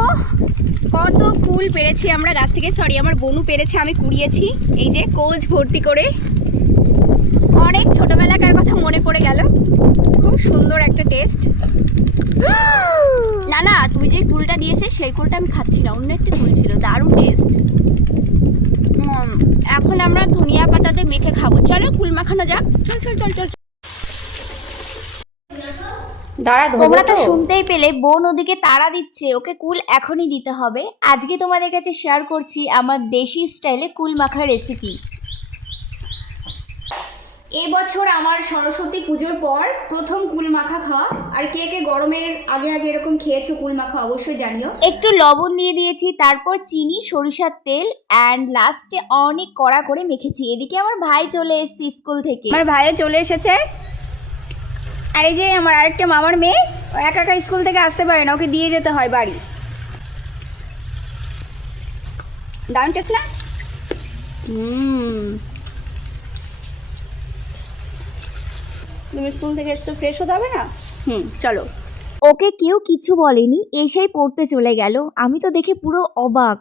দেখো কত কুল পেরেছি আমরা গাছ থেকে, সরি আমার বনু পেরেছে, আমি কুড়িয়েছি। এই যে কোচ ভর্তি করে, অনেক ছোটবেলাকার কথা মনে পড়ে গেল। খুব সুন্দর একটা টেস্ট। না না, তুই যে কুলটা দিয়েছে সেই কুলটা আমি খাচ্ছি না, অন্য একটা কুল ছিল, দারুণ টেস্ট। এখন আমরা ধনিয়া পাতাতে মেখে খাবো। চলো কুল মাখানো যাক। চল চল চল চল। তোমরা তো শুনতেই পেলে, বোন ওদিকে তাড়া দিচ্ছে, ওকে কুল এখনই দিতে হবে। আজকে তোমাদের কাছে শেয়ার করছি আমার দেশি স্টাইলে কুল মাখার রেসিপি। এবছর আমার সরস্বতী পুজোর পর প্রথম কুল মাখা খাওয়া। আর কে কে গরমের আগে আগে এরকম খেয়েছো কুল মাখা অবশ্যই জানিও। একটু লবণ দিয়ে দিয়েছি, তারপর চিনি, সরিষার তেল, অ্যান্ড লাস্টে অনেক কড়া করে মেখেছি। এদিকে আমার ভাই চলে এসেছে স্কুল থেকে, আমার ভাইরা চলে এসেছে। আর এই যে আমার আরেকটা মামার মেয়ে, ও একা একা স্কুল থেকে আসতে পারে না, ওকে দিয়ে যেতে হয় বাড়ি। দারুণ টেস্ট না? তুমি স্কুল থেকে এসছো, ফ্রেশ হতে হবে না? চলো। ওকে কেউ কিছু বলেনি, এসেই পড়তে চলে গেল। আমি তো দেখে পুরো অবাক।